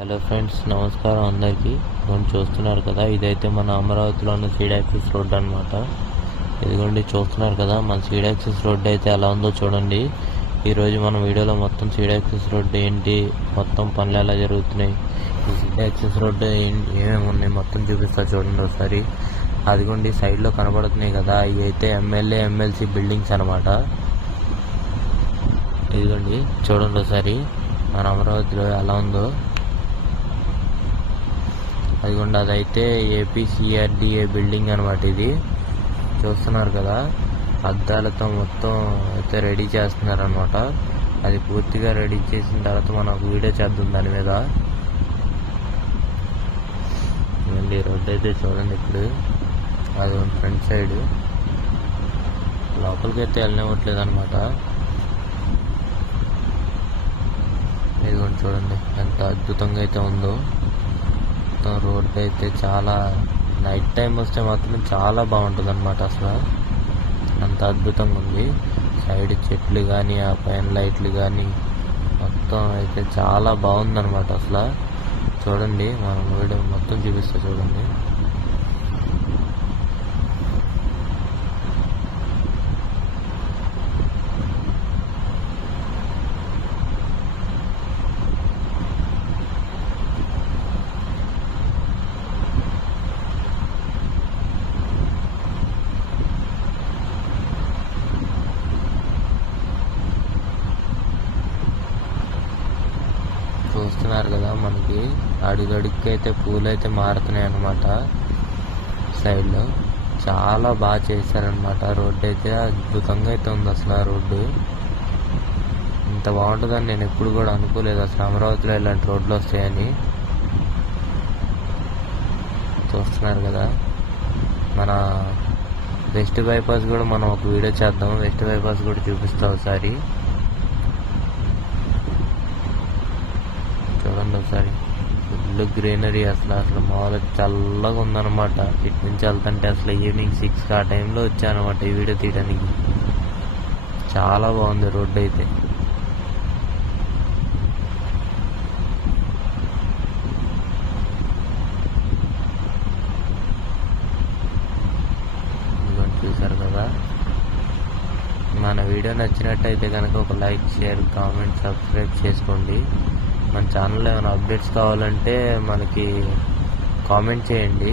Hello friends, నమస్కారం అందరికీ. మనం చూస్తున్నారు కదా, ఇదైతే మన అమరావతిలో ఉన్న సీడ్ యాక్సిస్ రోడ్ అనమాట. ఇదిగోండి, చూస్తున్నారు కదా మన సీడ్ యాక్సిస్ రోడ్ అయితే ఎలా ఉందో చూడండి. ఈరోజు మన వీడియోలో మొత్తం సీడ్ యాక్సిస్ రోడ్ ఏంటి, మొత్తం పనులు ఎలా జరుగుతున్నాయి, ఈ సీడ్ యాక్సిస్ రోడ్ ఏమేమి ఉన్నాయి మొత్తం చూపిస్తా చూడండి ఒకసారి. అదిగోండి సైడ్లో కనబడుతున్నాయి కదా, ఇవి అయితే ఎమ్మెల్యే ఎమ్మెల్సీ బిల్డింగ్స్ అనమాట. ఇదిగోండి చూడండి ఒకసారి మన అమరావతిలో ఎలా ఉందో. అదిగోండి అదైతే ఏపీసీఆర్డీఏ బిల్డింగ్ అనమాట. ఇది చూస్తున్నారు కదా, అద్దాలతో మొత్తం అయితే రెడీ చేస్తున్నారు అనమాట. అది పూర్తిగా రెడీ చేసిన తర్వాత మనం వీడియో చేద్దాం దాని మీద. మళ్ళీ రోడ్డు అయితే చూడండి, ఇప్పుడు అది ఫ్రంట్ సైడ్ లోపలికి అయితే వెళ్ళనివ్వట్లేదు అనమాట. ఇదిగోండి చూడండి ఎంత అద్భుతంగా అయితే ఉందో. రోడ్ అయితే చాలా నైట్ టైం వస్తే మాత్రం చాలా బాగుంటుంది అనమాట. అసలు అంత అద్భుతంగా ఉంది. సైడ్ చెట్లు కానీ ఆ పైన లైట్లు కానీ మొత్తం అయితే చాలా బాగుందన్నమాట. అసలు చూడండి, మనం వీడియో మొత్తం చూపిస్తా చూడండి. చూస్తున్నారు కదా, మనకి అడుగడుగుకి అయితే పూలు అయితే మారుతున్నాయి అన్నమాట. సైడ్లో చాలా బాగా చేశారనమాట. రోడ్డు అయితే అద్భుతంగా అయితే ఉంది. అసలు ఆ రోడ్డు ఇంత బాగుంటుందని నేను ఎప్పుడు కూడా అనుకోలేదు. అసలు అమరావతిలో ఇలాంటి రోడ్లు వస్తాయని. చూస్తున్నారు కదా, మన వెస్ట్ బైపాస్ కూడా మనం ఒక వీడియో చేద్దాం. వెస్ట్ బైపాస్ కూడా చూపిస్తాం ఒకసారి. చూడండి ఒకసారి, ఫుల్ గ్రీనరీ. అసలు మామూలుగా చల్లగా ఉందన్నమాట. ఇటు నుంచి వెళ్తుంటే అసలు ఈవినింగ్ 6 ఆ టైంలో వచ్చానమాట ఈ వీడియో తీయడానికి. చాలా బాగుంది రోడ్డు అయితే. చూసారు కదా, మన వీడియో నచ్చినట్టయితే కనుక ఒక లైక్, షేర్, కామెంట్, సబ్స్క్రైబ్ చేసుకోండి. మన ఛానల్లో ఏమైనా అప్డేట్స్ కావాలంటే మనకి కామెంట్ చేయండి.